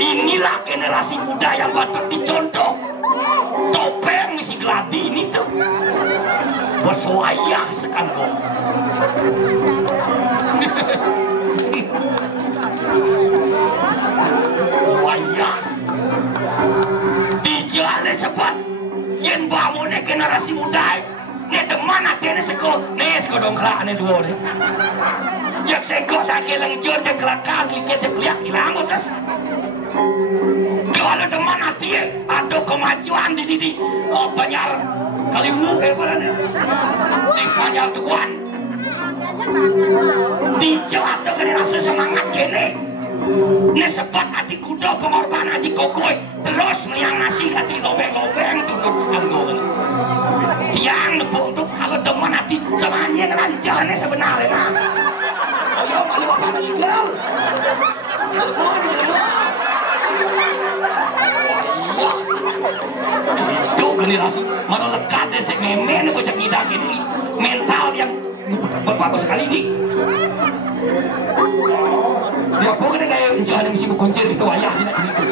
Inilah generasi muda yang patut dicontoh. Topeng misi geladi ini tuh bersuayah sekangkong. Wayah dijualnya cepat. Yang bangunnya generasi muda. Ini teman hatinya seko dongkrak ini dua deh. Jak seko sakit lengjur jak kelakar likit jak liak hilang terus. Kalau teman hati ada kemajuan di Banyar Kaliwung di Banyar Tuan di Jawa Tengah ini rasa semangat kene ini sebab hati kuda pengorbanan haji kokoi terus meliang nasi hati lobeng-lobeng turut sekanggung tiang nebuk untuk kalau teman hati semuanya ngelancarnya sebenarnya ayo malu makan igal itu generasi mana lekat dan segmen bocah ngidak ini mental yang bagus sekali ini ya pokoknya kayak jangan misi kuncir itu ayah tidak cerita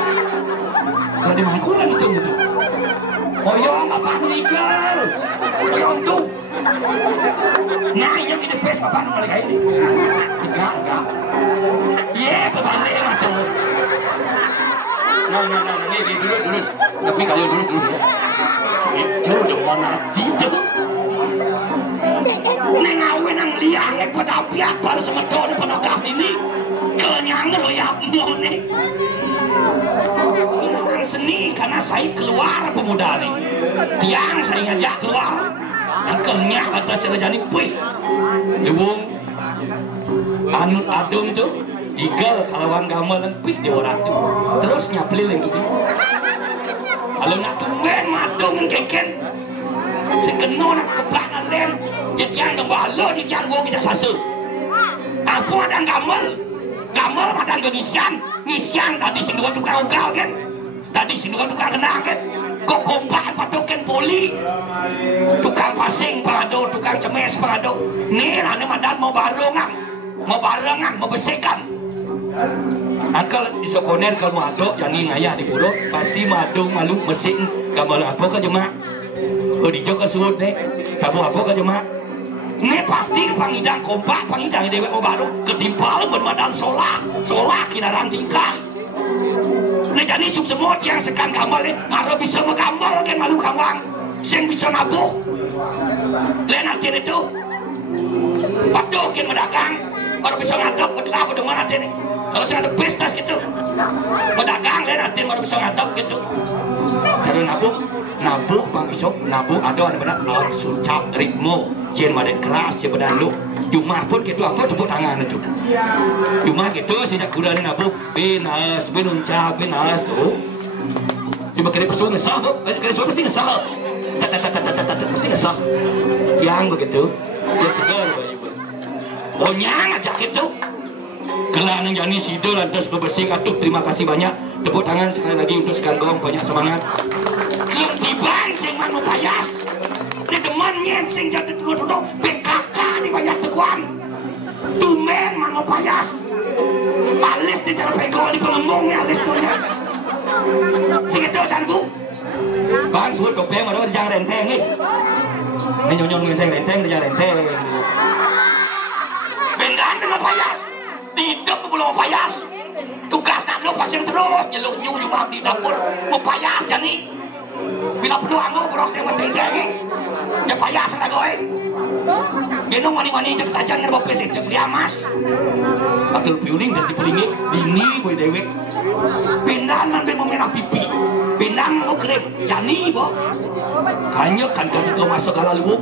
kalau di mangkuran itu gitu oh iya apa meninggal oh iya untuk nah yang ini pes apa mereka ini enggak iya kebalik macam nah ini dulu tapi kalau dulu itu udah mana tidak ini ngawin yang liangnya pada pihak baru semeton penokaf ini kenyangan loh ya mau nih ini seni karena saya keluar pemuda nih tiang saya ngajak keluar yang kenyak ada cara jadi puih dewung anut adung tuh Igal kawan gamelan pih di orang tu terus nyapelin tu kalau nak tumben matung keken sekeno nak keplak lem dia tiang dong balo dia tiang gua kita sasu aku ada gamel ada ngisian tadi sendiri tukang ugal kan tadi sendiri tukang kena kan kok kompak patoken poli tukang pasing pengado tukang cemes pengado nih ane madan mau barengan mau bersihkan akal isokoner kalau mado yang ini ngayah di puro pasti mado malu mesin gambar apa ke jemaah di jok kesud nih tabu apa ke jemaah ini pasti pangidang kompak pangidang dewek mau baru ketimpal bermadan solah kinaran tingkah jadi sub semua yang sekan gambar maro bisa menggambar kan malu kawang sing bisa nabuh lain artinya itu patuhin pedagang baru bisa ngadep betul apa dengan artinya kalau saya ada bisnis gitu pedagang lain artinya baru bisa ngadep gitu karena nabuh bang isok nabuh ada benar suncap ritmo cien maden keras cien badan lu Jumah pun gitu apa tepuk tangan itu Jumah gitu sejak kuda ni nabuh binas binuncap binas tu cuma kena pesuh ngesah kena suara mesti ngesah mesti ngesah yang begitu yang segar oh nyang aja gitu kelah nang jani sido lantas bebersih atuh terima kasih banyak tepuk tangan sekali lagi untuk sekarang banyak semangat kelum tiban sing manu payas di deman nyen sing jadi turut-turut PKK di banyak teguan tumen manu payas alis di cara pegol di pengemungnya alis tunya sing itu sanbu bang suut kopeng ada jangan renteng nih ini nyonyon renteng jangan renteng bendan dengan payas tidak belum payas tugas nak lu pasang terus nyeluk nyuruh di dapur mau payas jadi bila perlu anggo beros yang bertengceng ya payas lah goy genong wani-wani cek tajan ngerbok pesik cek liamas batul piuling des dipelingi dini boy dewek pindahan man mau merah pipi pindahan mau krep yani bo hanya kan kau masuk ke lalu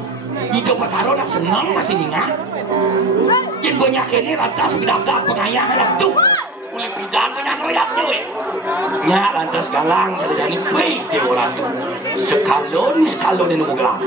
hidup perkara nak senang masih ningat yang banyak ini lantas bidak-bidak pengayang lah tuh mulai bidan banyak royak tuh nya lantas galang jadi play di orang tuh sekalon ini mau gelang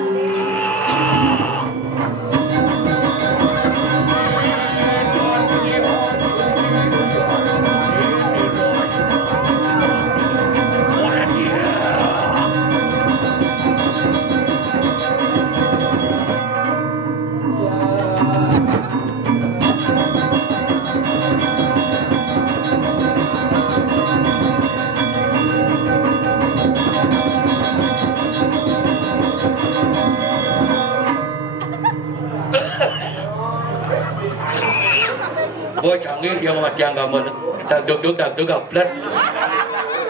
canggih yang mati anggaman dak duk gaplet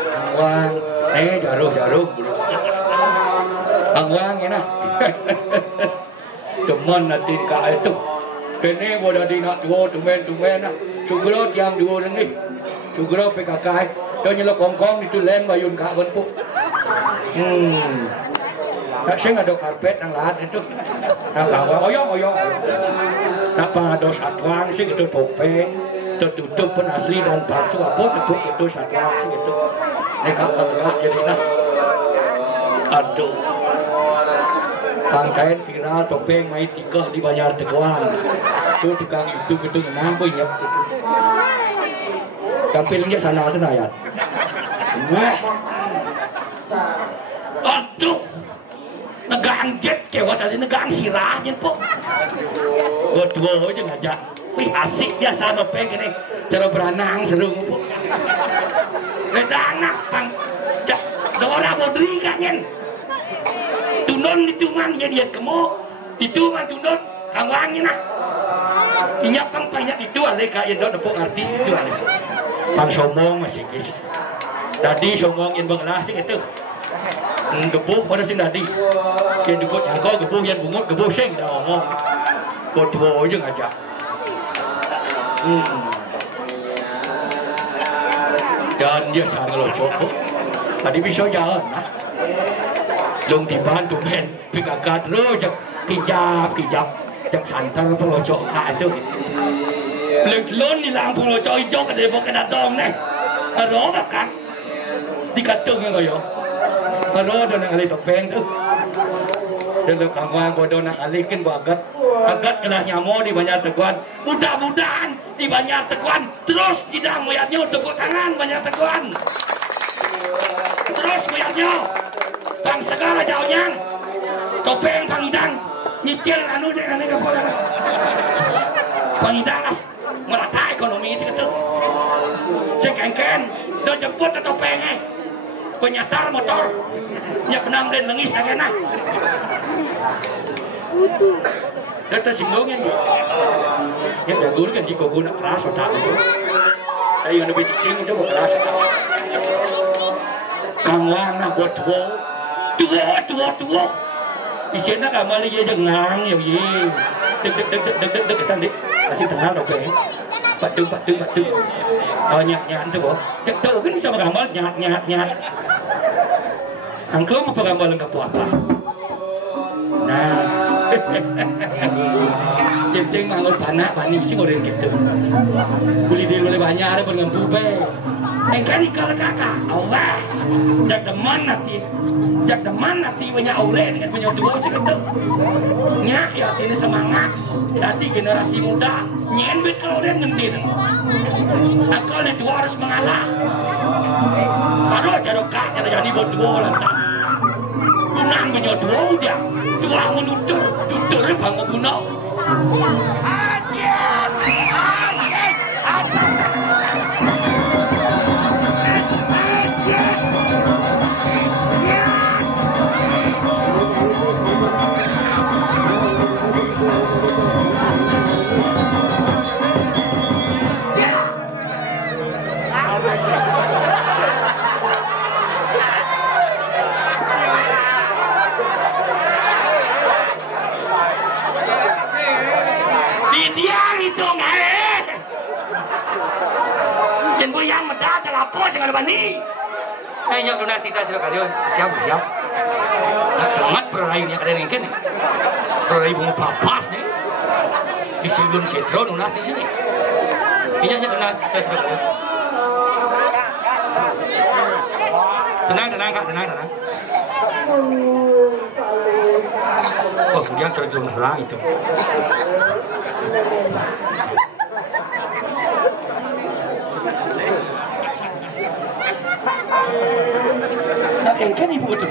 angwang jaruh angwang ya teman nanti ka itu kene boda di nak dua tumen nah sugro tiang dua ni sugro PKK do nyelok kongkong itu lem bayun ka bentuk tak sing ada karpet nang lahat itu nang oyong apa ada satwang sih itu topeng tertutup pun asli dan palsu apa tepuk itu satwang sih itu neka enggak jadi nah aduh rangkaian viral topeng mai tikah di Banjar Teguan itu tukang itu gitu nampu nyep tampilnya sana tu ayat aduh negang jet kewat tadi negang sirah nyepuk dua aja ngajak wih asik biasa topeng gini cara berenang seru puk ledang pang dora modri kanyen tunon itu mang jadi kamu itu mang tunon kawangnya nah inyak pang banyak itu ale ka yang dok artis itu ale pang sombong masih gitu tadi sombongin banglah sih gitu gebuh pada sing tadi yang dukut angkau gebuh yang bungut gebuh sing dah ngomong dua aja ngajak dan dia sangat locok tadi bisa jalan nah lung tiban tu men PKK terus kijap jak santar pelocok ka itu lon ni lang pelocok hijau ke depok ke datang nih aro bakak dikatung ngoyo aro dan nang ali topeng tu dan lu kangwang bodoh nak alikin bu agat kelah nyamo di Banjar Teguan mudah-mudahan di Banjar Teguan terus tidak moyatnya tepuk tangan Banjar Teguan terus moyatnya bang segala jauhnya topeng pangidang nyicil anu deh aneh kapolda pangidang as merata ekonomi segitu sekengken do jemput ke topengnya penyatar motor nyak benang dan lengis agak nah data singgungin yang jagur kan jika guna keras otak itu saya yang lebih cicing itu keras otak kang wana buat tua di sini nggak malah ya jengang ya ye dek tadi masih tenang oke badung oh nyat tuh boh dek tahu kan sama gambar nyat angkau mau gambar lengkap apa nah jadi mangut panak pani sih model gitu beli dia boleh banyak ada pengempu be engkau kalau kakak Allah jak deman nanti banyak aure dengan punya tua sih gitu nyak ya ini semangat nanti generasi muda nyembit kalau dia ngentin akal dia tua harus mengalah baru aja dokah jadi buat tua lantas gunang punya tua udah tua menutur tuturnya bang guna Sing ada bani. Nyok tunas tita sila kalian siap. Nak tamat perlain ya kalian yang kini. Perlain bunga papas nih. Di sebelum setro tunas di sini. Iya tunas tita sila kalian. Tenang kak, tenang. Oh kemudian cerita terang itu. Kan ibu itu.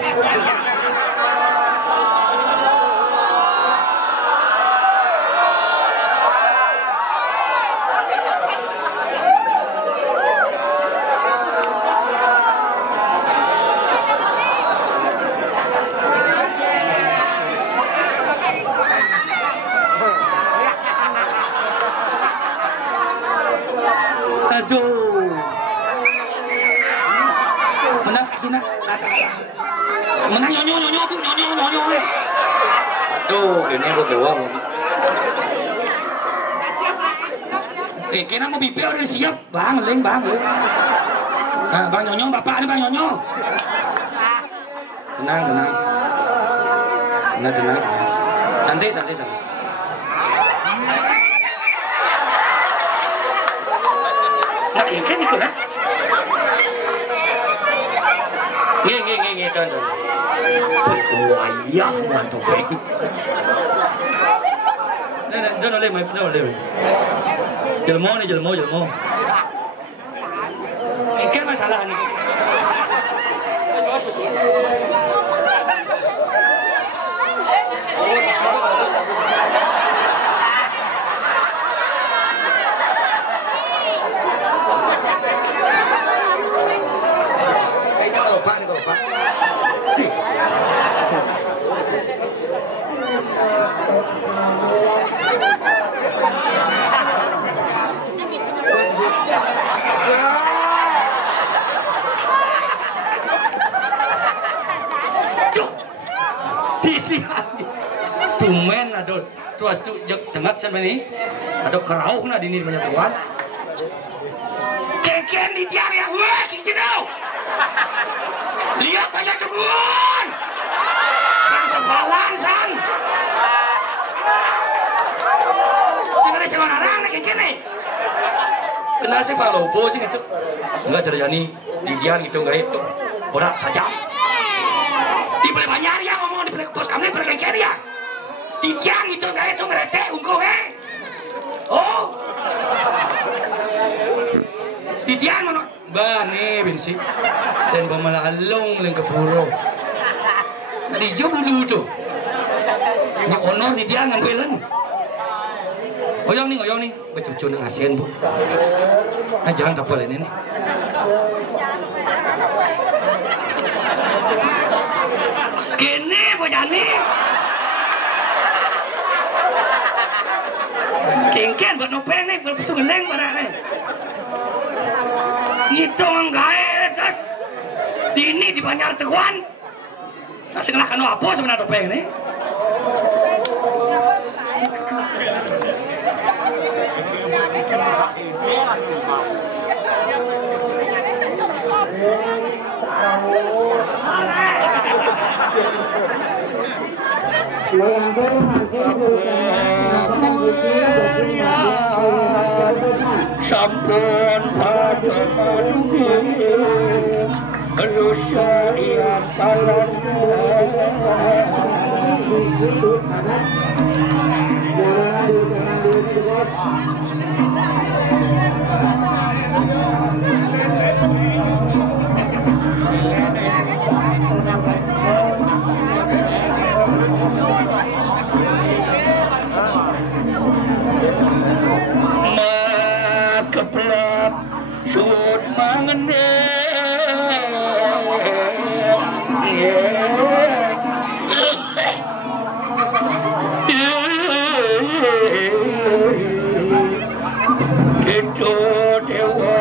Aduh. Mana nyonyo bu nyonyo. Aduh, ini lo doang. Kena mau bibir udah siap, bang. Bang Nyonyo, bapak nih bang Nyonyo. Tenang. Santai. Nah, kan ikut lah. Nge, tonton. Wayah mantap. Jangan lem. Jelmo. Ini masalah nih. Tumen ada tuas tu jengat sampai ni ada kerau kena dini banyak tuan keken di tiang yang wah kicau lihat banyak tuan kan sebalan san segera jangan arang nak keken ni kenal saya pak lobo sih itu enggak jadi di tiang itu enggak itu berat saja di boleh banyak dia ngomong di bos kami boleh keken dia Titiang itu enggak itu ngerete ungkau oh Titiang mana bane bensi dan bamalalong leng kepuro tadi jo bulu tu ni honor Titiang ngambilan oyong nih becucu nang ASEAN bu jangan kapal ini nih kene bojane kengken buat nopeng nih berpusung geleng pada nih ngitung enggak terus Dini di Banjar Teguan. Kasih ngelakan apa sebenarnya topeng ini? Sampun pada manusia rusak yang palas keplak sud mangene kita dewa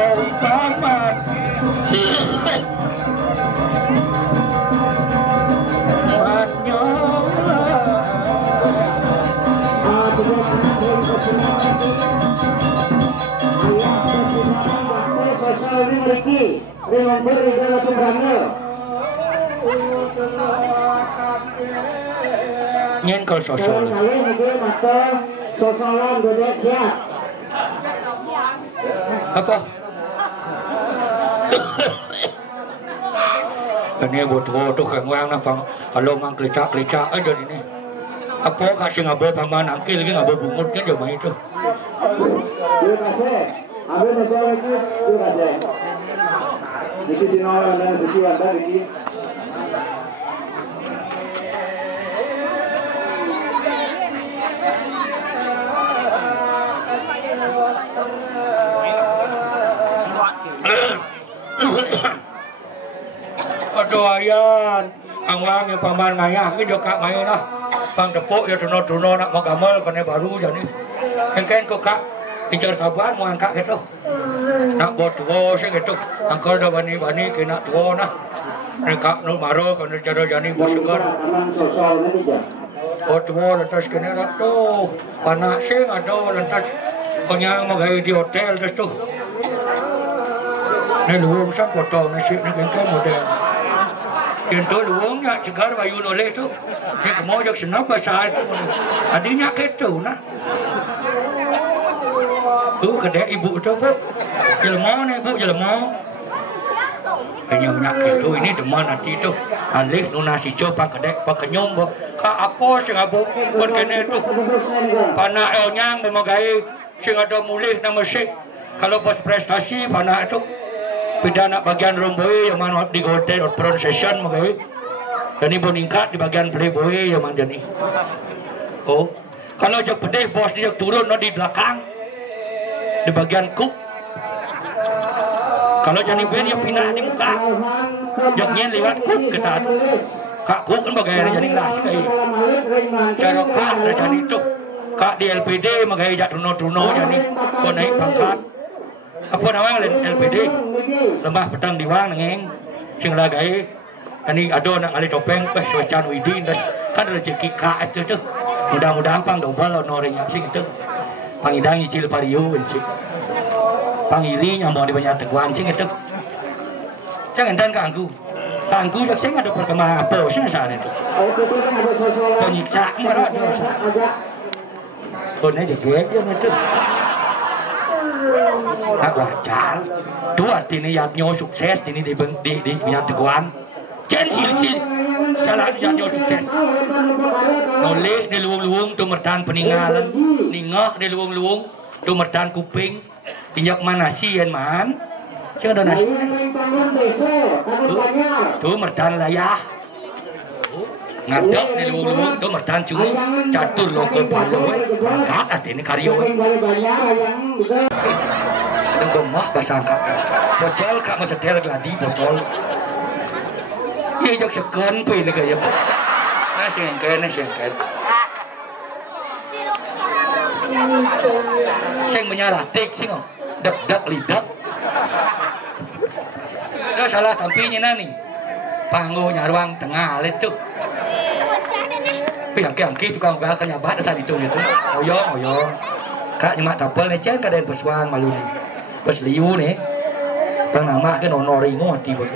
paman nyen kau sosol sosolan dedek siap apa ini bodoh kang wang nafang kalau mang kelicak aja ini apa kasih ngabo paman angkil lagi ngabo bungut kan cuma itu terima kasih ambil masalah lagi terima kasih di sini orang dan sekian tadi doayan angwang yang paman ngayah ke joka main lah pang tepuk ya dono nak mau gamal kene baru jadi engken kok kak incar taban mau angkat gitu nak buat tua sih gitu angkor dah bani kena tua nah mereka nu baru kene cara jadi bos segar buat tua lantas kene ratu panas sih ada lantas konyang mau gaya di hotel terus tuh nih luang sang potong nasi nih engken model yang tu luang ya segar bayu noleh tu ni kemo jak senap basah tu adinya ketu nah tu kedai ibu tu pun jelma ni ibu jelma kenya nak ketu ini deman nanti tu alih nu nasi coba kedai pakenyom bo ka apa sing abu pun kene tu pana elnyang memagai sing ada mulih nama sik kalau bos prestasi pana tu pidana bagian romboi yang mana di hotel front session magai dan ibu ningkat di bagian playboy yang mana ni oh kalau jak pedih bos dia turun di belakang di bagian cook kalau jadi ben yang pindah di muka jaknya lewat cook ke sana kak cook kan bagai jadi lah sekali cara kak jadi tu kak di LPD magai jak tuno jadi kau naik pangkat apa namanya LPD lembah petang diwang nengeng sing lagai ani ado nak ali topeng socan widin kan rezeki ka itu tuh mudah-mudahan pang dobal norenya sing itu pangidang nyicil pario bencik pangiri yang mau di Banjar Teguan sing itu jangan dan kangku jak sing ada perkembangan apa sing sana itu penyiksa marah dosa kone jegek yang itu nak wajar tu artinya yaknyo sukses ini di Banjar Teguan jen silsil salah yaknyo sukses noleh di luung-luung tu mertan peninggalan ningah di luung-luung tu mertan kuping tinjak mana sih yang man ceng ada nasi tu mertan layah ngadek di luung-luung tu mertan cuma catur lokal palo angkat artinya karyo kadang gemak bahasa angkat bocol kak masedel gladi bocol iya jak sekan pe ni kaya nasi engken sing menyalatik sing dak lidak dah salah tampinya nani Panggonya ruang tengah itu. Piang-piang tukang gal kanyabat saat itu gitu. Oyong. Kak nyemak tapel nih cen kadain persuang malu nih. Pas liu nih. Bang nama ke nono ringo hati boy.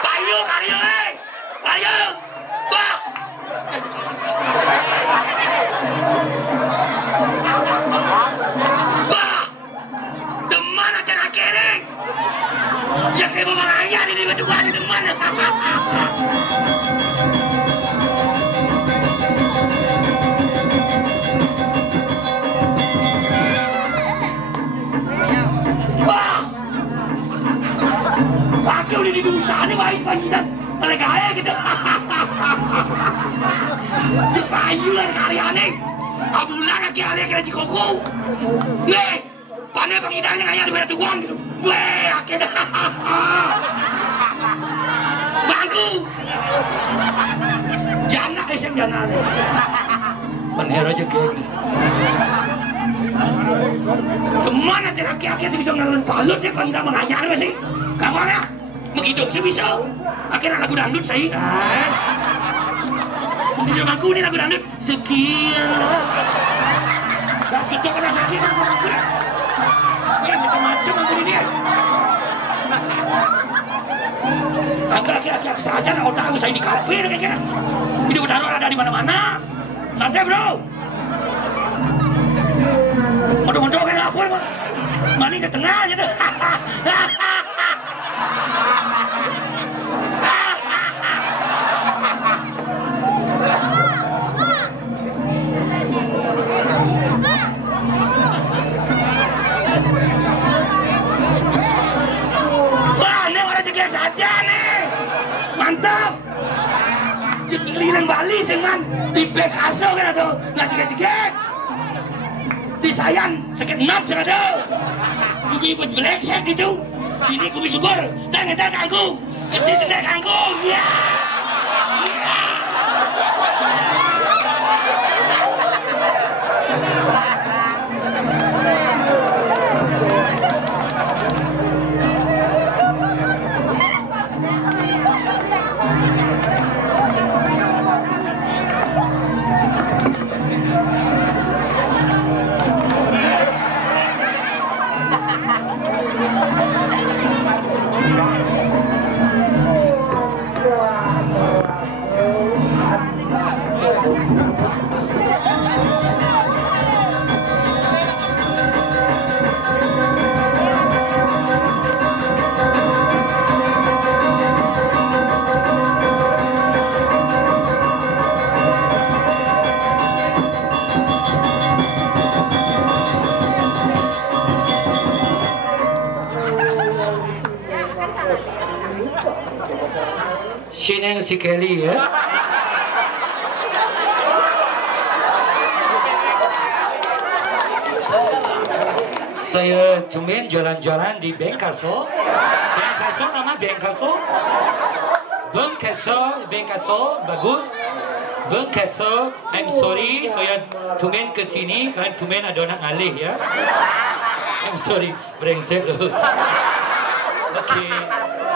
Payung Aryo Payung bah bah deman akan akhirnya yang saya mau mengayat ini berdua di deman aku ini di usaha ini baik panjitan oleh kaya gitu si payu lah karyanya abulan lagi alih kira di koko nih pandai panggitannya kaya di banyak tuan gitu weh akhirnya bangku jana eseng jana penher aja kayak kemana sih laki-laki yang bisa menelun balut ya kalau kita menganyar masih kamarnya begitu sih bisa akhirnya lagu dangdut saya di zamanku ini lagu dangdut sekian gak sekitar kena sakit kan aku dah macam-macam aku ini dia angka laki-laki saja nak otak saya di kafe kira-kira hidup darurat ada di mana-mana santai bro Modok-modok kan aku mani ke tengah gitu. Wah, ini orang juga saja nih. Mantap. Keliling Bali sih man di Picasso kan atau nggak tiga-tiga. Di Sayan sakit nat serada kubi ikut beleksek itu ini kubi subur dan ngetek aku ini sedek aku ya Sineng si Kelly ya. Saya cuman jalan-jalan di Bengkaso. Bengkaso nama Bengkaso. Bengkaso bagus. Bengkaso, I'm sorry, saya cuman kesini karena cuman ada orang alih ya. I'm sorry, brengsek loh. Oke,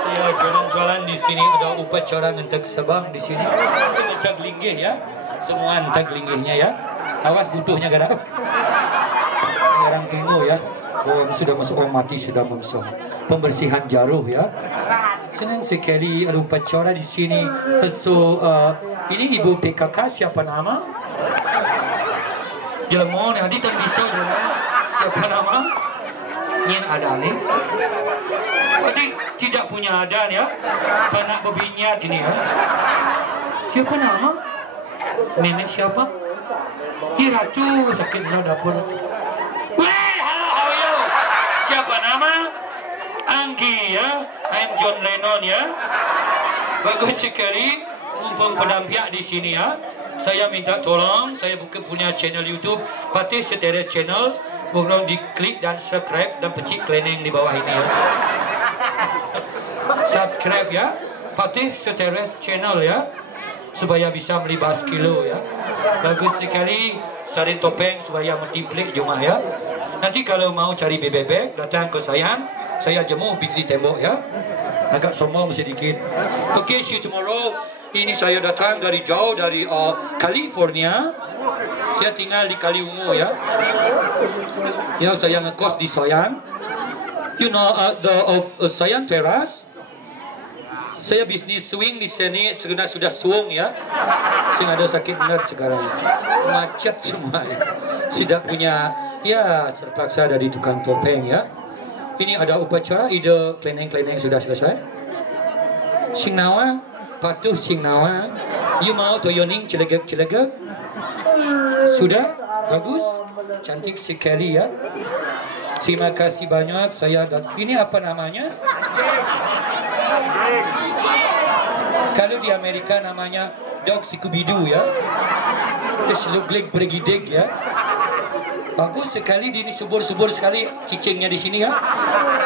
saya jalan-jalan di sini ada upacara ngentek Sabang di sini. Ngentek linggih ya, semua ngentek linggihnya ya. Awas butuhnya gak ada. Orang kengo ya. Oh, sudah masuk orang mati sudah masuk. Pembersihan jaruh ya. Senang sekali ada upacara di sini. So, ini Ibu PKK siapa nama? Jelmon yang tadi bisa siapa nama? Ingin ada nih. Tadi tidak punya adan ya. Pernah berbinyat ini ya. Siapa nama? Nenek siapa? Di Ratu sakit belah dapur. Weh, halo, how are you? Siapa nama? Anggi ya. I'm John Lennon ya. Bagus sekali. Mumpung penampiak di sini ya. Saya minta tolong, saya punya channel YouTube Patih Seteres Channel. Mohon diklik dan subscribe dan pecik keleneng di bawah ini ya. Subscribe ya, Patih Seteres Channel ya. supaya bisa melibas kilo ya. Bagus sekali salin topeng supaya multiplik jumlah ya. Nanti kalau mau cari bebek datang ke saya jemur di tembok ya. Agak sombong sedikit. Okay, see you tomorrow. Ini saya datang dari jauh dari California. Saya tinggal di Kali Ungu ya. Ya, saya ngekos di Soyan. You know Soyan Terrace. Saya bisnis swing di sini sudah suung ya. Saya ada sakit benar sekarang. Macet semua ya. Sudah punya ya terpaksa dari tukang topeng ya. Ini ada upacara ide kleneng-kleneng sudah selesai. Singnawa, patuh Singnawa. You mau toyoning cilegek. Sudah bagus, cantik sekali ya. Terima kasih banyak. Ini apa namanya? Kalau di Amerika namanya dog Scooby-Doo ya. Seluglik bergideg ya. Bagus sekali, ini subur-subur sekali cicingnya di sini ya.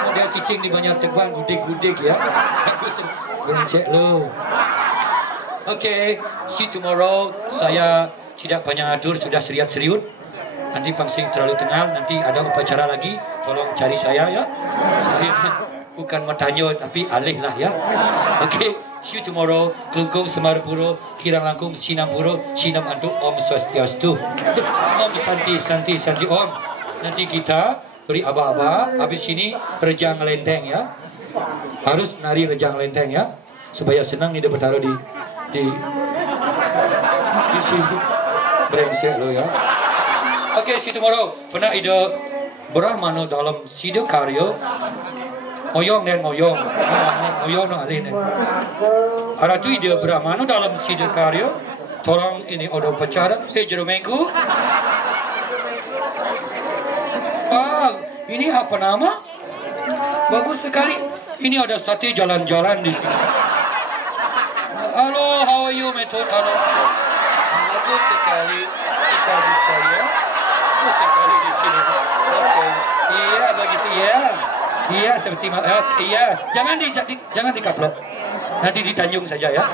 Model cicing di banyak terbang gudeg-gudeg ya. Bagus, berencek lo. Okay, see tomorrow. Saya tidak banyak atur, sudah seriut-seriut. Nanti pangsing terlalu tengah, nanti ada upacara lagi. Tolong cari saya ya. Saya bukan bertanya tapi alih lah ya. Okay, see you tomorrow. Kelungkung Semarpuro, Kirang Langkung Sinampuro, Sinam Antuk Om Swastiastu. Om Santi Om. Nanti kita beri aba-aba. Habis ini rejang lenteng ya. Harus nari rejang lenteng ya. Supaya senang nih dia bertaruh di sini. Brengsek lo ya. Okay, see you tomorrow. Pernah ide Brahmano dalam Siddha Karya. Moyong no alin. Ada tu ide Brahmano dalam Siddha Karya. Tolong ini ada upacara. Jeromengku. Ini apa nama? Bagus sekali. Ini ada sate jalan-jalan di sini. Halo, how are you, Method? Halo. Bagus sekali kita bisa ya. Bagus sekali di sini. Oke. Iya, begitu ya. Iya, seperti iya. Jangan dikaplok. Nanti di Tanjung saja ya.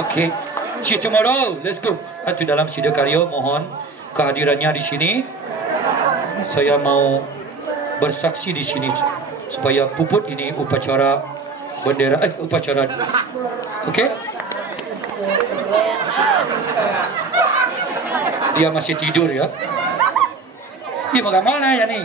Oke. See you tomorrow. Let's go. Itu dalam Siddha Karya, mohon kehadirannya di sini. Saya mau bersaksi di sini supaya puput ini upacara bendera upacara. Oke? Dia masih tidur ya. Ini bagaimana ya nih?